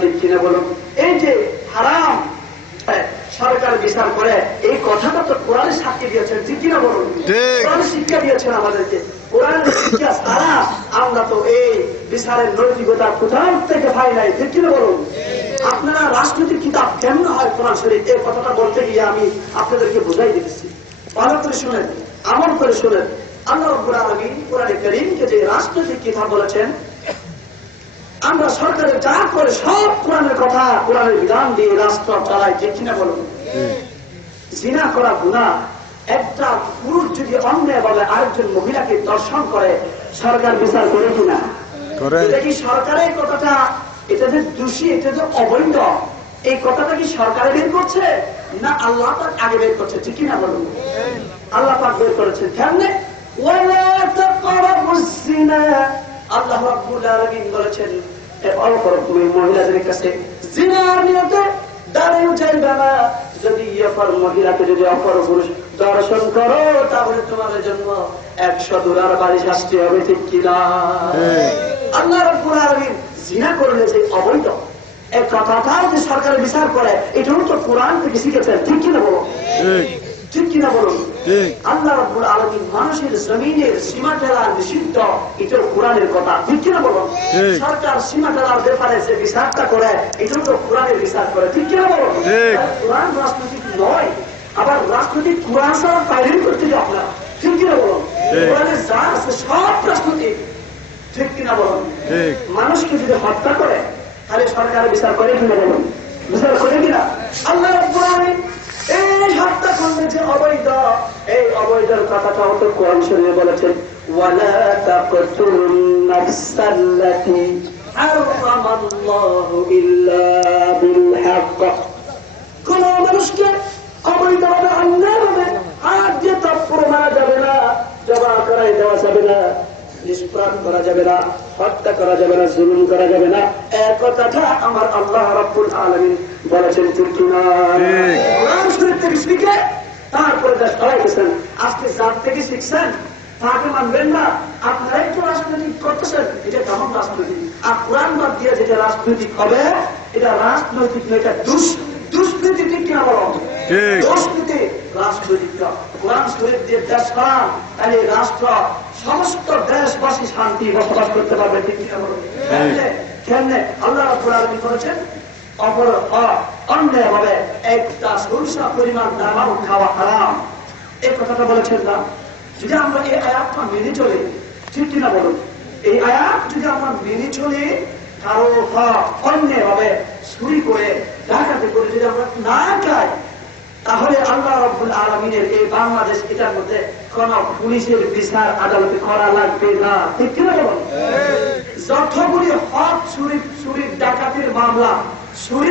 ঠিক কিনা বলুন? এই যে হারাম সরকার বিচার করে, এই কথাটা তো কোরআনে সাক্ষী দিয়েছেন, ঠিক কিনা বলুন? কোরআনে শিক্ষা দিয়েছেন আমাদেরকে। কোরআনের শিক্ষা ছাড়া আমরা তো এই বিচারের নৈতিকতা কোথাও থেকে পাই নাই, ঠিক কিনা বলুন? আপনারা রাজনৈতিক কিতাব কেমন হয় কোরআন শরীফ, এই কথাটা বলতে গিয়ে আমি আপনাদেরকে বুঝাই দিচ্ছি। ভালো করে শুনেন, আমল করে শুনেন। আল্লাহ রাব্বুল আলামিন কোরআনে কারীমকে যে রাজনৈতিক কিতাব বলেছেন, আমরা সরকারের যা করে সব কোরআনের কথা, কোরআনের বিধান দিয়ে রাষ্ট্র চালাই, ঠিক কিনা বলুন? জিনা করা গুনাহ। একটা পুরুষ যদি অন্যায়ভাবে আরেকজন মহিলাকে দর্শন করে, সরকার বিচার করে কিনা? এটা কি সরকারের কথাটা, এটা যে দোষী, এটা যে অবৈধ, এই কথাটা কি সরকারে বের করছে না আল্লাহ পাক আগে বের করছে, ঠিক কিনা বলুন? আল্লাহ পাক বের করেছেন। কেমনে? ওয়ালা তাকরাবুজ জিনা। আল্লাহ রাব্বুল আলামিন বলেছেন, তুমি মহিলাদের কাছে জিনার নিয়তে দাঁড়িয়ে যাইবে না। যদি অপর মহিলাকে যদি অপর পুরুষ দর্শন করো, তাহলে তোমাদের জন্য 100 দুরার বাড়ি শাস্তি হবে, ঠিক কিনা? আল্লাহ রাব্বুল আলামিন জিনা করলে যে অবৈধ, এই কথাটাও যে সরকারের বিচার করে, এটাও তো কোরআন থেকে শিখেছেন, ঠিক কিনা বলো? ঠিক কিনা বলুন? আল্লাহ রাব্বুল আলামিন মানুষের জমিনের সীমা ঠেলা নিষিদ্ধ, এটাও কোরআনের কথা, ঠিক কিনা বলুন? সরকার সীমা ঠেলার ব্যাপারে যে বিচারটা করে, এটাও তো কোরআনের বিচার করে, ঠিক কিনা বলুন? কোরআন রাজনৈতিক নয়, আবার রাজনৈতিক কোরআন ছাড়া পাইলেন করতে যে আপনার, ঠিক কিনা বলুন? কোরআনের যা আছে সব রাজনৈতিক, ঠিক কিনা বলুন? মানুষকে যদি হত্যা করে, তাহলে সরকারের বিচার করে কিনা বলুন? বিচার করে কিনা? আল্লাহ রাব্বুল আলামিন এই হত্যা করলে যে অবৈধ, এই অবৈধের কথাটাও তো কোরআন শরীফে বলেছেন, ওয়ালা তাকতুলুন নাফসাল্লাতী হারামাল্লাহু ইল্লা বিল হক। কোন মানুষকে অবৈধভাবে অন্যায়ভাবে হাত দিয়ে তারপর মারা যাবে না, জবাই করাই দেওয়া যাবে না, নিষ্প্রাণ করা যাবে না, হত্যা করা যাবে না, জুলুম করা যাবে না, এক কথাটা আমার আল্লাহ রাব্বুল আলামিন বলেছেন, ঠিক কিনা? কোরআন শরীফ থেকে শিখে তারপরে দেশ চালাইতেছেন। আজকে যার থেকে শিখছেন তাকে মানবেন না, আপনারাই তো রাজনীতি করতেছেন, এটা কেমন রাজনীতি? আর কোরআন বাদ দিয়ে যেটা রাজনৈতিক হবে, এটা রাজনৈতিক নয়, এটা দুষ্কৃতি, ঠিক কিনা বলো? দুষ্কৃতি রাজনৈতিক। কোরআন শরীফ দিয়ে দেশ চালান, তাহলে রাষ্ট্র সমস্ত দেশবাসী শান্তি বসবাস করতে পারবে, ঠিক কিনা বলো? কেমনে? আল্লাহ রাব্বুল আলামিন বলেছেন, অপর অন্যায়ভাবে একটা সরিষা পরিমাণ দানাও খাওয়া হারাম, এই কথাটা বলেছেন না? যদি আমরা এই আয়াতটা মেনে চলি, ঠিক কিনা বলুন? এই আয়াত যদি আমরা মেনে চলি, কারো অন্যায়ভাবে চুরি করে ডাকাতি করে যদি আমরা না খাই, তাহলে আল্লাহ রাব্বুল আলামিনের এই বাংলাদেশ, এটার মধ্যে কোন পুলিশের বিচার আদালতে করা লাগবে না, ঠিক কিনা বলুন? যতগুলি হক চুরি ডাকাতির মামলা, চুরি